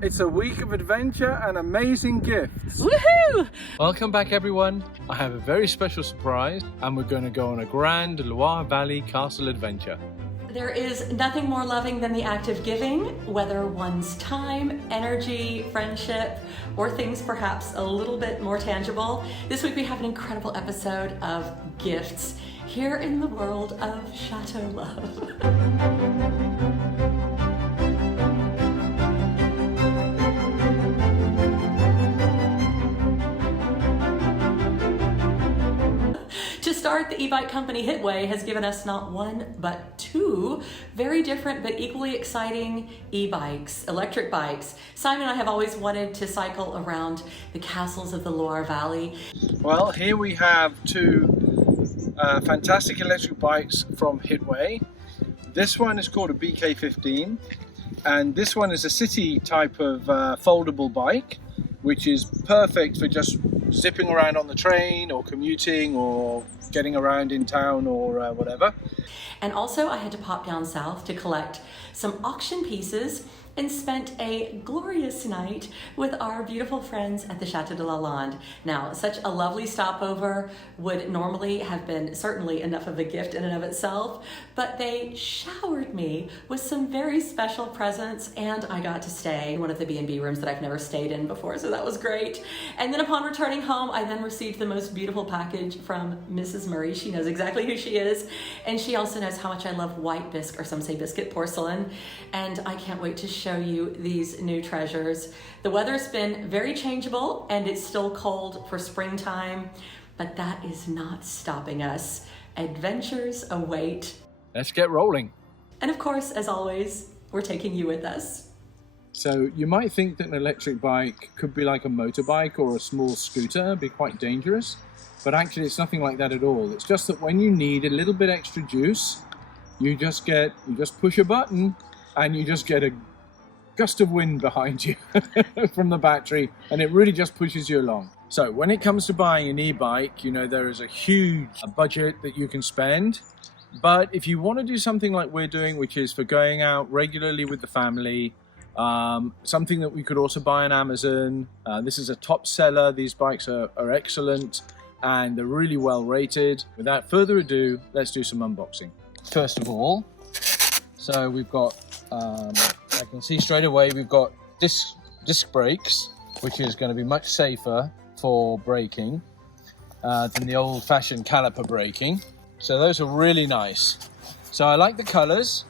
It's a week of adventure and amazing gifts. Woohoo! Welcome back everyone. I have a very special surprise and we're going to go on a grand Loire Valley castle adventure. There is nothing more loving than the act of giving, whether one's time, energy, friendship, or things perhaps a little bit more tangible. This week we have an incredible episode of gifts here in the world of Chateau love. To start, the e-bike company Hitway has given us not one, but two very different but equally exciting e-bikes, electric bikes. Simon and I have always wanted to cycle around the castles of the Loire Valley. Well, here we have two fantastic electric bikes from Hitway. This one is called a BK15 and this one is a city type of foldable bike, which is perfect for just zipping around on the train or commuting or getting around in town or whatever. And also I had to pop down south to collect some auction pieces and spent a glorious night with our beautiful friends at the Chateau de Lalande. Now, such a lovely stopover would normally have been certainly enough of a gift in and of itself, but they showered me with some very special presents and I got to stay in one of the B&B rooms that I've never stayed in before, so that was great. And then upon returning home, I then received the most beautiful package from Mrs. Murray. She knows exactly who she is, and she also knows how much I love white bisque, or some say biscuit porcelain, and I can't wait to show you these new treasures. The weather's been very changeable and it's still cold for springtime, but that is not stopping us. Adventures await. Let's get rolling. And of course, as always, we're taking you with us. So you might think that an electric bike could be like a motorbike or a small scooter, be quite dangerous, but actually it's nothing like that at all. It's just that when you need a little bit extra juice, you just push a button and you just get a gust of wind behind you from the battery, and it really just pushes you along. So when it comes to buying an e-bike, you know, there is a huge budget that you can spend, but if you want to do something like we're doing, which is for going out regularly with the family, something that we could also buy on Amazon. This is a top seller. These bikes are excellent and they're really well rated. Without further ado, let's do some unboxing. First of all, so we've got I can see straight away we've got disc brakes, which is going to be much safer for braking than the old-fashioned caliper braking. So those are really nice. So I like the colors,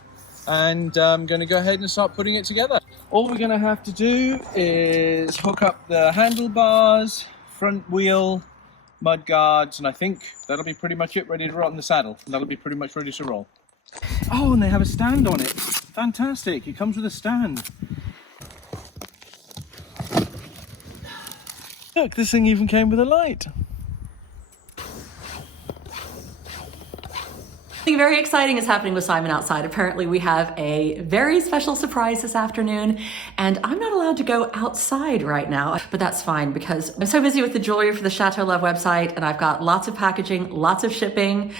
and I'm going to go ahead and start putting it together. All we're going to have to do is hook up the handlebars, front wheel, mud guards, and I think that'll be pretty much it, ready to roll in the saddle. And that'll be pretty much ready to roll. Oh, and they have a stand on it. Fantastic, it comes with a stand. Look, this thing even came with a light. Something very exciting is happening with Simon outside. Apparently we have a very special surprise this afternoon, and I'm not allowed to go outside right now, but that's fine because I'm so busy with the jewelry for the Chateau Love website, and I've got lots of packaging, lots of shipping,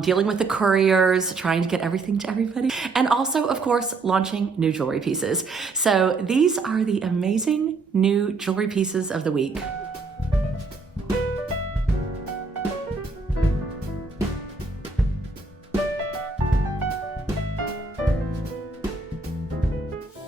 dealing with the couriers, trying to get everything to everybody, and also, of course, launching new jewelry pieces. So these are the amazing new jewelry pieces of the week.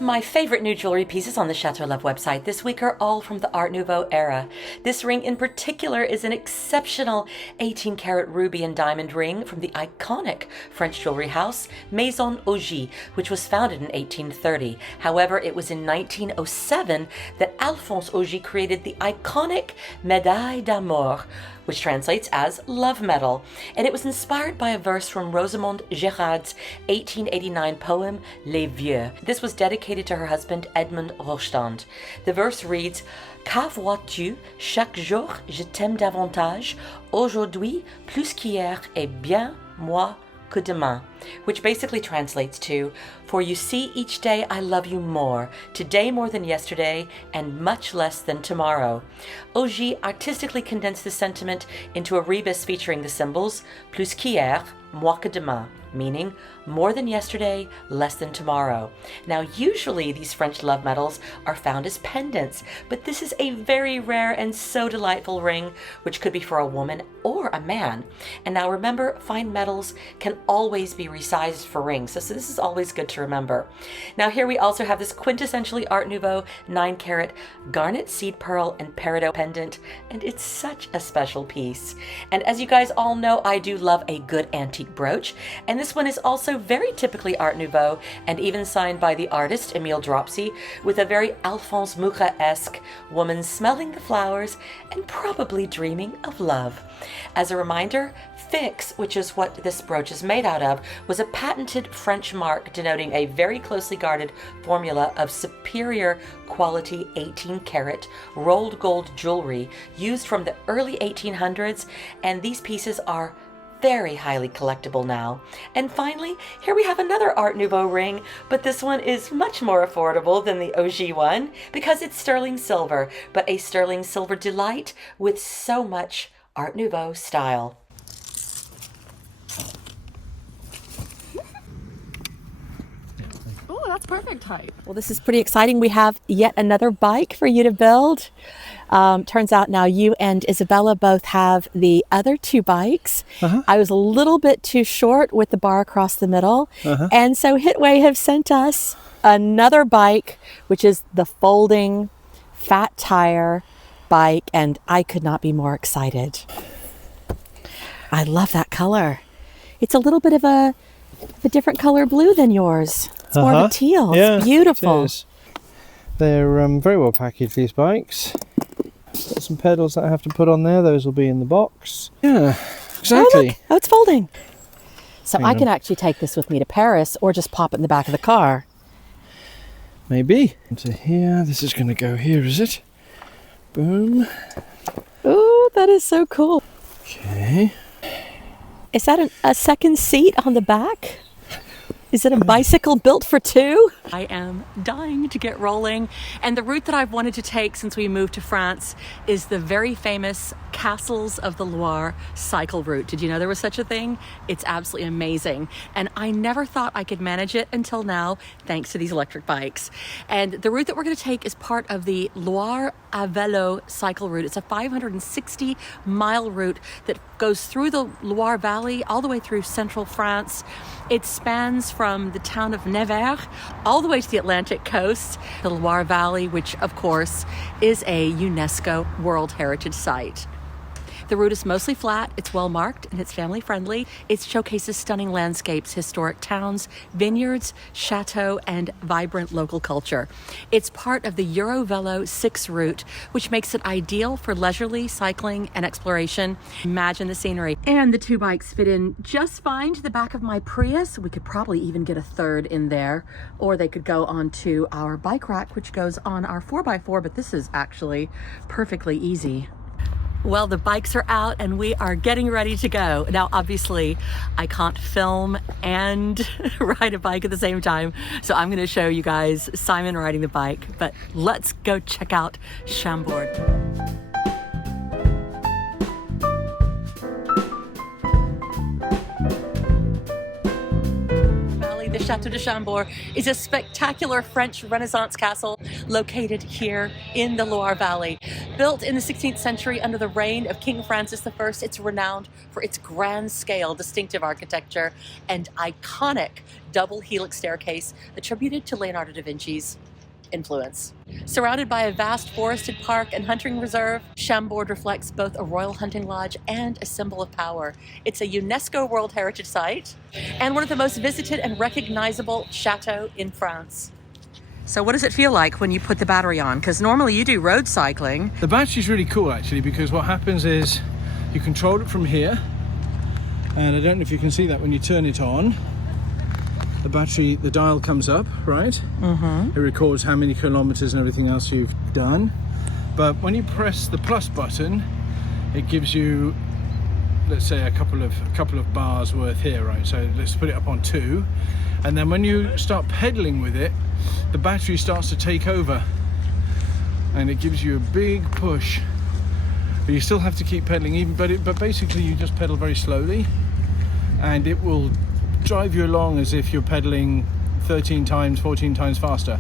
My favorite new jewelry pieces on the Chateau Love website this week are all from the Art Nouveau era. This ring in particular is an exceptional 18-karat ruby and diamond ring from the iconic French jewelry house Maison Augy, which was founded in 1830. However, it was in 1907 that Alphonse Augy created the iconic Médaille d'Amour, which translates as love medal, and it was inspired by a verse from Rosamond Gérard's 1889 poem Les Vieux. This was dedicated to her husband Edmond Rostand. The verse reads, "Car vois-tu, chaque jour je t'aime davantage, aujourd'hui plus qu'hier et bien moi que demain," which basically translates to, "For you see, each day I love you more, today more than yesterday, and much less than tomorrow." Augy artistically condensed the sentiment into a rebus featuring the symbols plus qu'hier, moi que demain, meaning more than yesterday, less than tomorrow. Now, usually these French love medals are found as pendants, but this is a very rare and so delightful ring, which could be for a woman or a man. And now remember, fine metals can always be resized for rings, so this is always good to remember. Now here we also have this quintessentially Art Nouveau 9-carat garnet seed pearl and peridot pendant, and it's such a special piece. And as you guys all know, I do love a good antique brooch, and this one is also very typically Art Nouveau and even signed by the artist Emile Dropsy, with a very Alphonse Mucha-esque woman smelling the flowers and probably dreaming of love. As a reminder, Fix, which is what this brooch is made out of, was a patented French mark denoting a very closely guarded formula of superior quality 18-carat rolled gold jewelry used from the early 1800s, and these pieces are very highly collectible now. And finally, here we have another Art Nouveau ring, but this one is much more affordable than the OG one because it's sterling silver, but a sterling silver delight with so much Art Nouveau style. Oh, that's perfect height. Well, this is pretty exciting. We have yet another bike for you to build. Turns out now you and Isabella both have the other two bikes. I was a little bit too short with the bar across the middle. And so Hitway have sent us another bike, which is the folding fat tire bike, and I could not be more excited. I love that color. It's a little bit of a different color blue than yours. It's more of a teal. Yeah, it's beautiful. it is. They're very well packaged, these bikes. Got some pedals that I have to put on there. Those will be in the box. Yeah, exactly. Oh, look. Oh, it's folding. So Hang I on. can actually take this with me to Paris or just pop it in the back of the car. Maybe. Into here. This is going to go here, is it? Boom. Oh, that is so cool. Okay. Is that a second seat on the back? Is it a bicycle built for two? I am dying to get rolling. And the route that I've wanted to take since we moved to France is the very famous Castles of the Loire cycle route. Did you know there was such a thing? It's absolutely amazing. And I never thought I could manage it until now, thanks to these electric bikes. And the route that we're going to take is part of the Loire à Vélo cycle route. It's a 560-mile route that goes through the Loire Valley all the way through central France. It spans from the town of Nevers all the way to the Atlantic coast, the Loire Valley, which of course is a UNESCO World Heritage Site. The route is mostly flat, it's well marked, and it's family friendly. It showcases stunning landscapes, historic towns, vineyards, chateau, and vibrant local culture. It's part of the Eurovelo 6 route, which makes it ideal for leisurely cycling and exploration. Imagine the scenery. And the two bikes fit in just fine to the back of my Prius. We could probably even get a third in there, or they could go onto our bike rack, which goes on our 4x4, but this is actually perfectly easy. Well, the bikes are out and we are getting ready to go. Now, obviously, I can't film and ride a bike at the same time, so I'm going to show you guys Simon riding the bike, but let's go check out Chambord. The Chateau de Chambord is a spectacular French Renaissance castle located here in the Loire Valley. Built in the 16th century under the reign of King Francis I, it's renowned for its grand scale, distinctive architecture and iconic double helix staircase attributed to Leonardo da Vinci's influence. Surrounded by a vast forested park and hunting reserve, Chambord reflects both a royal hunting lodge and a symbol of power. It's a UNESCO World Heritage Site and one of the most visited and recognizable chateaux in France. So what does it feel like when you put the battery on? Because normally you do road cycling. The battery's really cool actually, because what happens is you control it from here, and I don't know if you can see that when you turn it on. The battery, the dial comes up, right? It records how many kilometers and everything else you've done. But when you press the plus button, it gives you, let's say, a couple of bars worth here, right? So let's put it up on 2. And then when you start pedaling with it, the battery starts to take over and it gives you a big push. But you still have to keep pedaling, but basically you just pedal very slowly and it will drive you along as if you're pedaling 13 times, 14 times faster.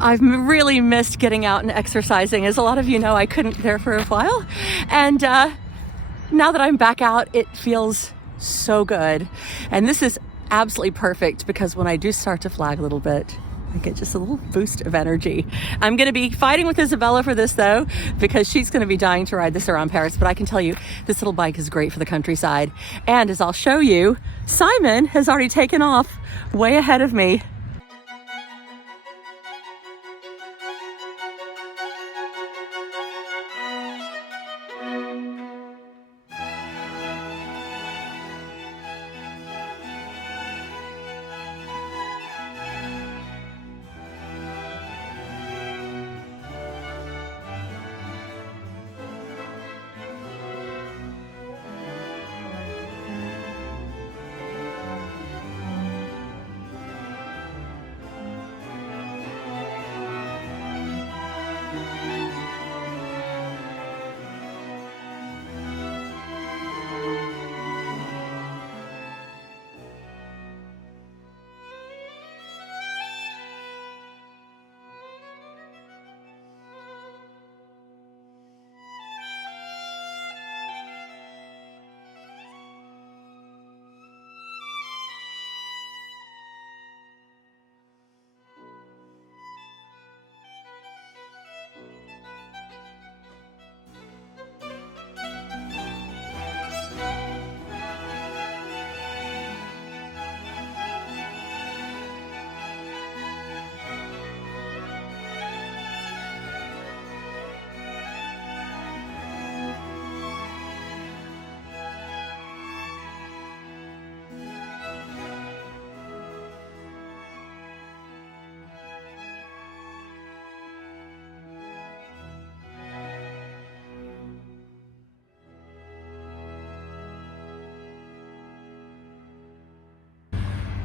I've really missed getting out and exercising. As a lot of you know, I couldn't there for a while. And now that I'm back out, it feels so good. And this is absolutely perfect because when I do start to flag a little bit, I get just a little boost of energy. I'm going to be fighting with Isabella for this though, because she's going to be dying to ride this around Paris. But I can tell you, this little bike is great for the countryside. And as I'll show you, Simon has already taken off way ahead of me.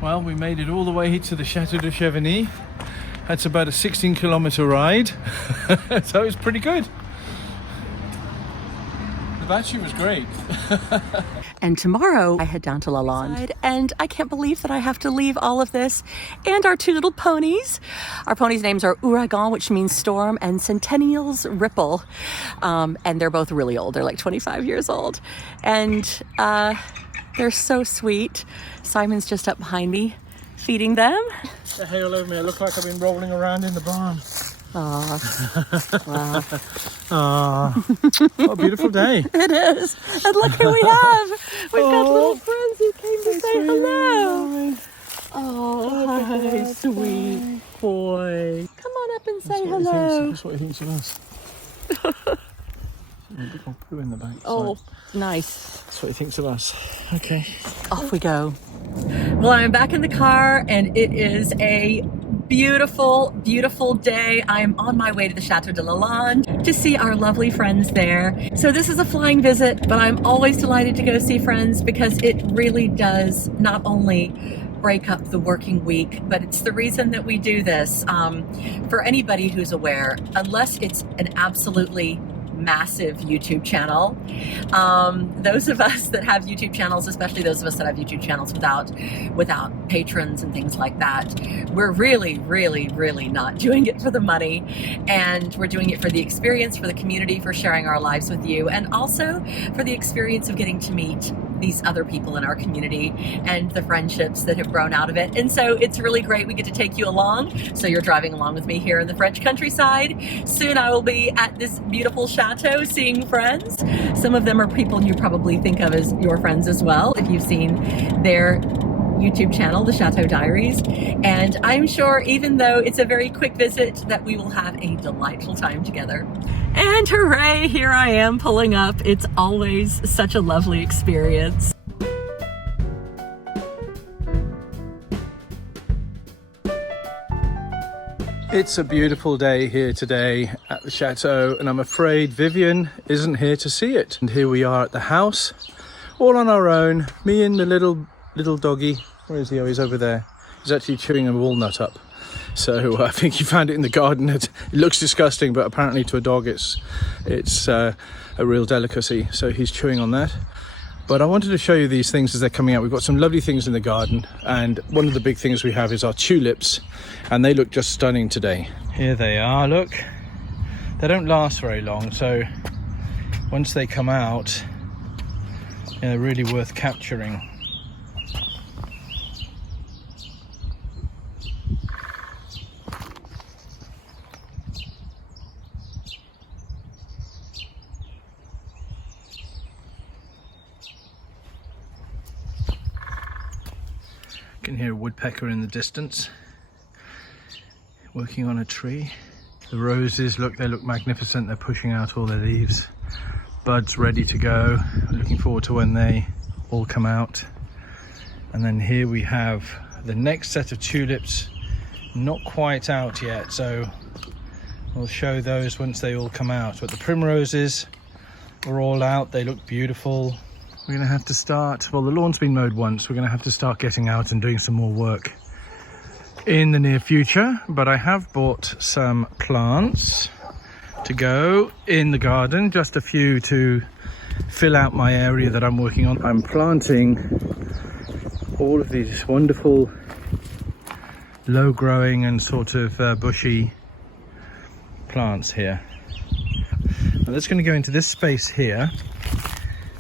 Well, we made it all the way to the Chateau de Chevigny. That's about a 16-kilometer ride, so it's pretty good. The battery was great. And tomorrow I head down to Lalande, and I can't believe that I have to leave all of this and our two little ponies. Our ponies' names are Ouragan, which means storm, and Centennial's Ripple. And they're both really old. They're like 25 years old. And they're so sweet. Simon's just up behind me feeding them. Say hey all over me. I look like I've been rolling around in the barn. Aww. Wow. Aww. What a beautiful day. It is. And look who we have. We've got little friends who came to say hello. Oh, hi, sweet boy. Come on up and say hello. That's what he thinks of us. A bit more poo in the back. Oh, So nice. that's what he thinks of us. Okay. Off we go. Well, I'm back in the car and it is a beautiful, beautiful day. I'm on my way to the Chateau de Lalande to see our lovely friends there. So this is a flying visit, but I'm always delighted to go see friends because it really does not only break up the working week, but it's the reason that we do this. For anybody who's aware, unless it's an absolutely massive YouTube channel, those of us that have YouTube channels, especially those of us that have YouTube channels without patrons and things like that, we're really not doing it for the money, and we're doing it for the experience, for the community, for sharing our lives with you, and also for the experience of getting to meet these other people in our community and the friendships that have grown out of it. And so it's really great we get to take you along. So you're driving along with me here in the French countryside. Soon I will be at this beautiful chateau seeing friends. Some of them are people you probably think of as your friends as well, if you've seen their YouTube channel, The Chateau Diaries. And I'm sure, even though it's a very quick visit, that we will have a delightful time together. And hooray, here I am pulling up. It's always such a lovely experience. It's a beautiful day here today at the chateau, and I'm afraid Vivienne isn't here to see it. And here we are at the house, all on our own, me and the little doggy. Where is he? Oh, he's over there. He's actually chewing a walnut up. So I think he found it in the garden. It looks disgusting, but apparently to a dog it's a real delicacy. So he's chewing on that. But I wanted to show you these things as they're coming out. We've got some lovely things in the garden, and one of the big things we have is our tulips, and they look just stunning today. Here they are, look. They don't last very long, so once they come out, they're really worth capturing. You can hear a woodpecker in the distance working on a tree. The roses, look, they look magnificent. They're pushing out all their leaves. Buds ready to go. Looking forward to when they all come out. And then here we have the next set of tulips, not quite out yet, so we'll show those once they all come out. But the primroses are all out. They look beautiful. We're going to have to start, well, the lawn's been mowed once. We're going to have to start getting out and doing some more work in the near future. But I have bought some plants to go in the garden, just a few to fill out my area that I'm working on. I'm planting all of these wonderful low growing and sort of bushy plants here. Now that's going to go into this space here,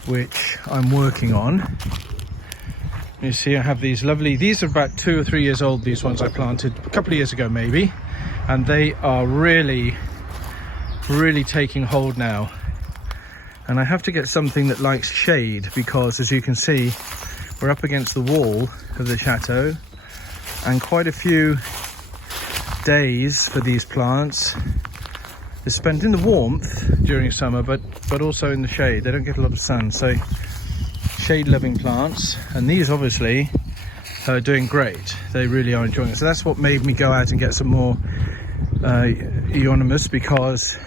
which I'm working on. You see I have these lovely, these are about 2 or 3 years old, these ones I planted a couple of years ago maybe, and they are really taking hold now. And I have to get something that likes shade, because as you can see we're up against the wall of the chateau, and quite a few days for these plants is spent in the warmth during summer, but also in the shade. They don't get a lot of sun, so shade loving plants, and these obviously are doing great. They really are enjoying it. So that's what made me go out and get some more euonymus, because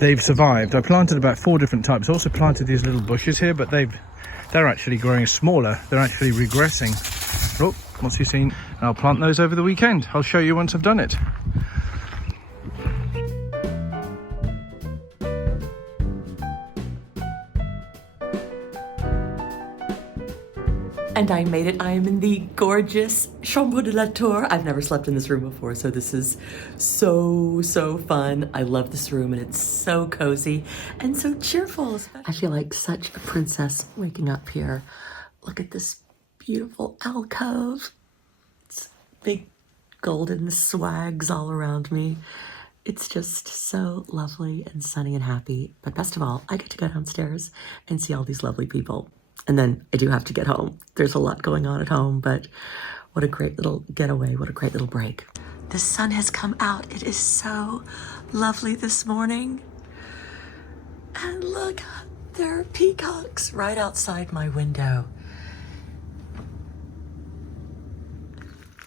they've survived. I planted about 4 different types. I also planted these little bushes here, but they're actually growing smaller. They're actually regressing. Oh, what's he seen? I'll plant those over the weekend. I'll show you once I've done it. And I made it. I am in the gorgeous Chateau de Lalande. I've never slept in this room before, so this is so fun. I love this room, and it's so cozy and so cheerful. I feel like such a princess waking up here. Look at this beautiful alcove. It's big golden swags all around me. It's just so lovely and sunny and happy. But best of all, I get to go downstairs and see all these lovely people. And then I do have to get home. There's a lot going on at home, but what a great little getaway. What a great little break. The sun has come out. It is so lovely this morning. And look, there are peacocks right outside my window.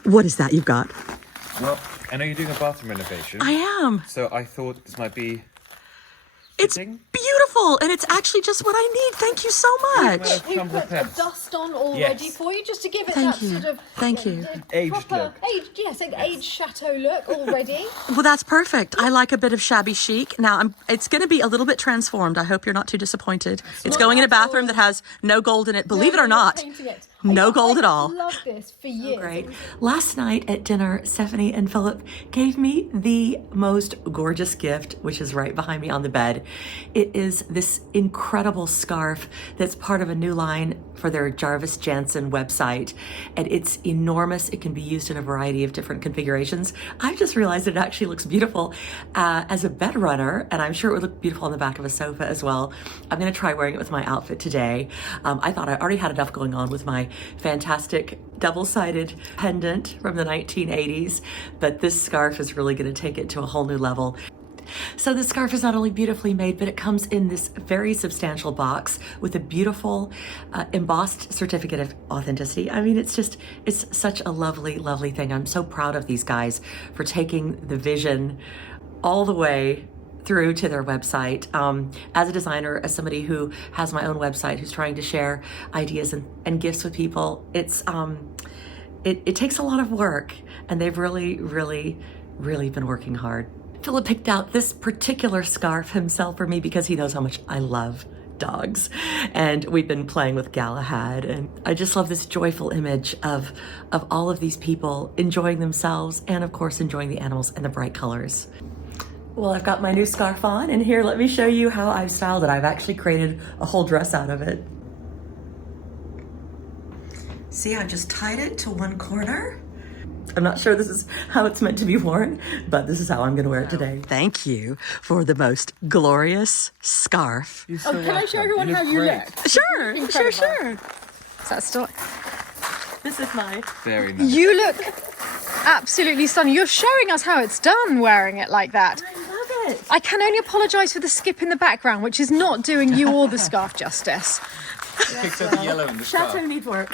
What is that you've got? Well, I know you're doing a bathroom renovation. I am. So I thought this might be... It's beautiful, and it's actually just what I need. Thank you so much. We put a dust on already for you, just to give it that sort of Aged look. Aged chateau look already. Well, that's perfect. I like a bit of shabby chic. Now, it's going to be a little bit transformed. I hope you're not too disappointed. It's going in a bathroom that has no gold in it. Believe it or not, no gold at all. I love this for years. Great. Last night at dinner, Stephanie and Philip gave me the most gorgeous gift, which is right behind me on the bed. It is this incredible scarf that's part of a new line for their Jarvis Jansen website. And it's enormous. It can be used in a variety of different configurations. I just realized it actually looks beautiful as a bed runner, and I'm sure it would look beautiful on the back of a sofa as well. I'm going to try wearing it with my outfit today. I thought I already had enough going on with my fantastic double-sided pendant from the 1980s, but this scarf is really going to take it to a whole new level. So this scarf is not only beautifully made, but it comes in this very substantial box with a beautiful embossed certificate of authenticity. I mean, it's such a lovely, lovely thing. I'm so proud of these guys for taking the vision all the way through to their website. As a designer, as somebody who has my own website, who's trying to share ideas and gifts with people, it takes a lot of work, and they've really, really, really been working hard. Philip picked out this particular scarf himself for me because he knows how much I love dogs, and we've been playing with Galahad, and I just love this joyful image of all of these people enjoying themselves and of course enjoying the animals and the bright colors. Well, I've got my new scarf on, and here, let me show you how I've styled it. I've actually created a whole dress out of it. See, I've just tied it to one corner. I'm not sure this is how it's meant to be worn, but this is how I'm going to wear it today. Thank you for the most glorious scarf. Can I show everyone how you look? Sure. This is mine. Very nice. You look absolutely stunning. You're showing us how it's done wearing it like that. I love it. I can only apologise for the skip in the background, which is not doing you or the scarf justice. Picked up the yellow in the scarf. Chateau need work.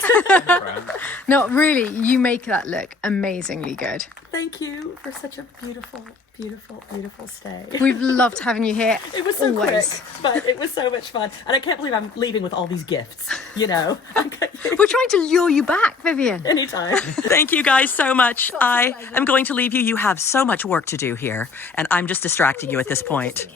No, really, you make that look amazingly good. Thank you for such a beautiful, beautiful, beautiful stay. We've loved having you here. It was so always. quick, but it was so much fun. And I can't believe I'm leaving with all these gifts, you know. We're trying to lure you back, Vivienne. Anytime. Thank you guys so much. I am going to leave you. You have so much work to do here, and I'm just distracting you at this point.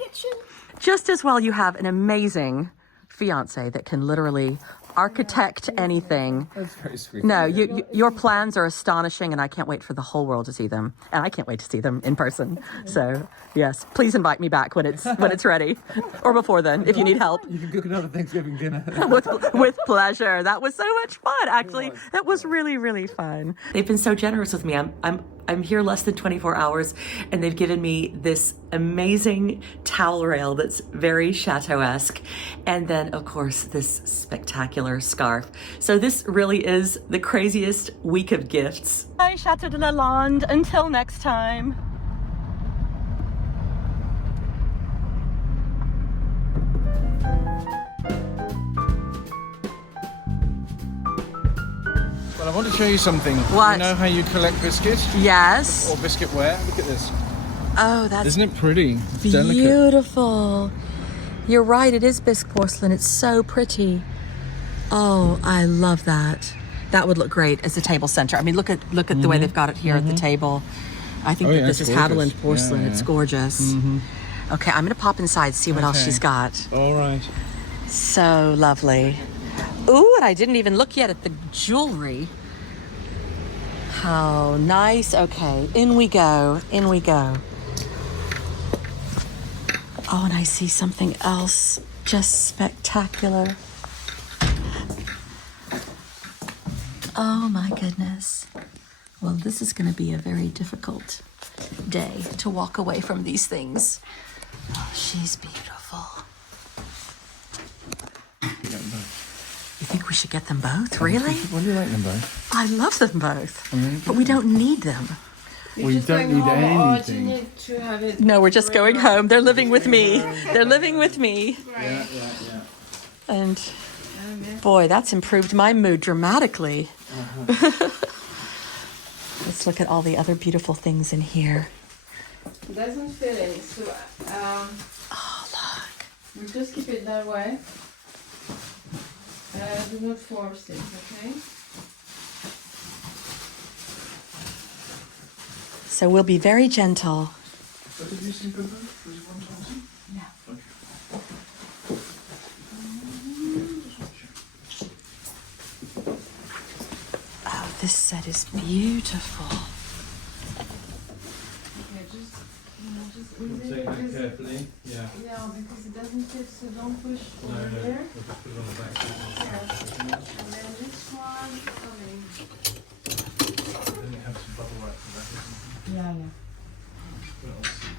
Just as well you have an amazing fiance that can literally architect anything. That's very sweet. No, your plans are astonishing, and I can't wait for the whole world to see them. And I can't wait to see them in person. So, yes, please invite me back when it's ready, or before then, if you need help. You can cook another Thanksgiving dinner. with pleasure. That was so much fun, actually. That was really, really fun. They've been so generous with me. I'm here less than 24 hours, and they've given me this amazing towel rail that's very chateau-esque, and then, of course, this spectacular scarf. So this really is the craziest week of gifts. Bye, Chateau de Lalande. Until next time. Well, I want to show you something. What? You know how you collect biscuits? Yes. Or biscuitware? Look at this. Oh, that's Isn't it pretty? It's delicate. beautiful. You're right, it is bisque porcelain. It's so pretty. Oh, I love that. That would look great as a table center. I mean, look at the way they've got it here at the table. I think that this is gorgeous. Haviland porcelain. Yeah, It's gorgeous. Okay, I'm gonna pop inside, see what else Okay. she's got. All right. So lovely. Ooh, and I didn't even look yet at the jewelry. How nice. Okay, in we go. In we go. Oh, and I see something else just spectacular. Oh my goodness. Well, this is going to be a very difficult day to walk away from these things. Oh, she's beautiful. You think we should get them both? Really? Well, you like them both. I love them both, but we don't need them. Well, you don't need anything. No, we're just going home. They're living with me. They're living with me. Yeah. And boy, that's improved my mood dramatically. Let's look at all the other beautiful things in here. Doesn't fit it, so Oh, look. we just keep it that way. Do not force it, okay? So we'll be very gentle. Oh, this set is beautiful. Okay, just Take that carefully. Yeah. yeah, because it doesn't fit, so don't push over there. We'll just put it on the back. And then this one coming. Then you have some bubble wrap for that, isn't it? Yeah. Put it on the seat.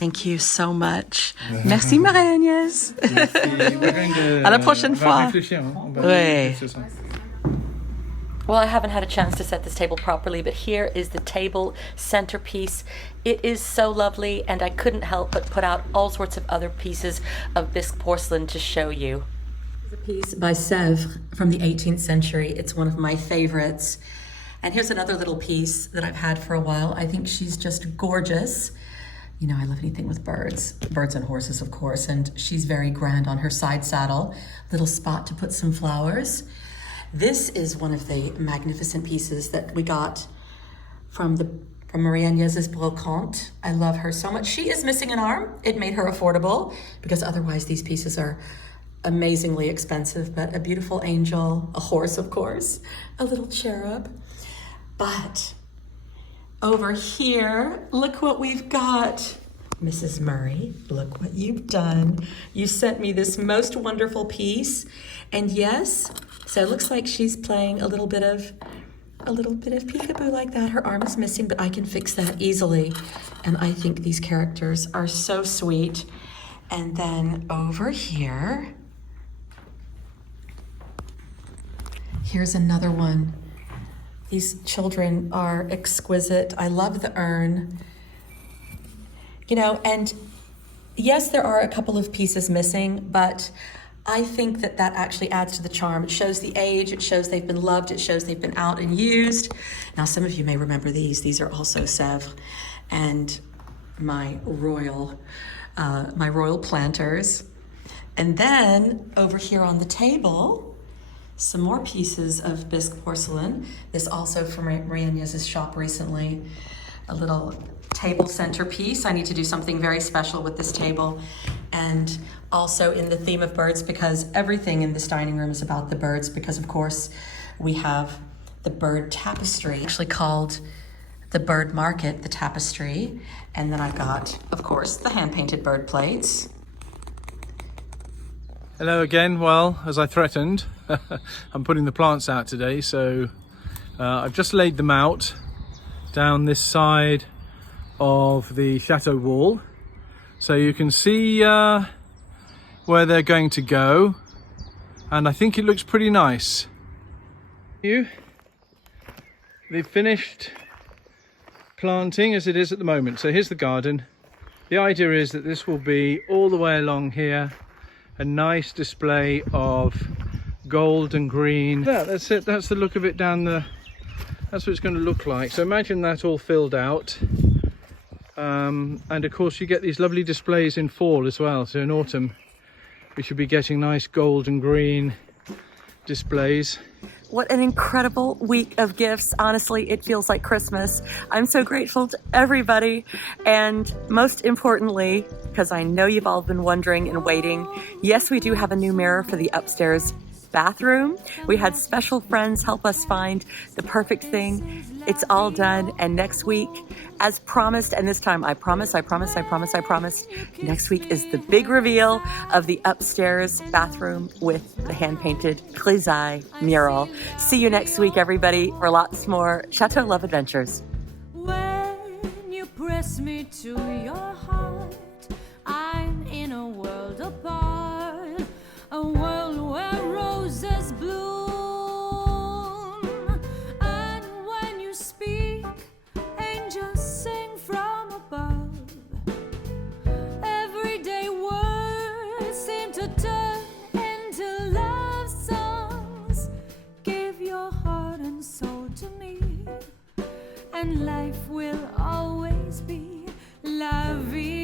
Thank you so much. Merci, Marie-Agnès. À la prochaine fois. Ouais. Well, I haven't had a chance to set this table properly, but here is the table centerpiece. It is so lovely, and I couldn't help but put out all sorts of other pieces of bisque porcelain to show you. Here's a piece by Sèvres from the 18th century. It's one of my favorites. And here's another little piece that I've had for a while. I think she's just gorgeous. You know, I love anything with birds and horses, of course, and she's very grand on her side saddle. Little spot to put some flowers. This is one of the magnificent pieces that we got from Marie-Agnès' brocante. I love her so much. She is missing an arm. It made her affordable because otherwise these pieces are amazingly expensive, but a beautiful angel, a horse, of course, a little cherub. But over here, look what we've got. Mrs. Murray, look what you've done. You sent me this most wonderful piece. And yes, so it looks like she's playing a little bit of peekaboo like that. Her arm is missing, but I can fix that easily. And I think these characters are so sweet. And then over here, here's another one. These children are exquisite. I love the urn. You know, and yes, there are a couple of pieces missing, but I think that actually adds to the charm. It shows the age, it shows they've been loved, it shows they've been out and used. Now, some of you may remember these. These are also Sèvres and my royal planters. And then over here on the table, some more pieces of bisque porcelain. This also from Marie-Agnès' shop recently. A little table centerpiece. I need to do something very special with this table. And also in the theme of birds, because everything in this dining room is about the birds, because of course we have the bird tapestry, actually called the bird market, the tapestry. And then I've got, of course, the hand-painted bird plates. Hello again. Well, as I threatened, I'm putting the plants out today, so I've just laid them out down this side of the chateau wall, so you can see where they're going to go, and I think it looks pretty nice. They've finished planting as it is at the moment. So here's the garden. The idea is that this will be all the way along here, a nice display of gold and green. Yeah, that's it. That's the look of it down the, that's what it's going to look like. So imagine that all filled out. And of course you get these lovely displays in fall as well. So in autumn we should be getting nice gold and green displays. What an incredible week of gifts. Honestly, it feels like Christmas. I'm so grateful to everybody. And most importantly, because I know you've all been wondering and waiting, yes, we do have a new mirror for the upstairs bathroom. We had special friends help us find the perfect thing. It's all done. And next week, as promised, and this time I promised, next week is the big reveal of the upstairs bathroom with the hand-painted grisaille mural. See you next week, everybody, for lots more Chateau Love adventures. When you press me to your heart, I'm in a world and life will always be la vie.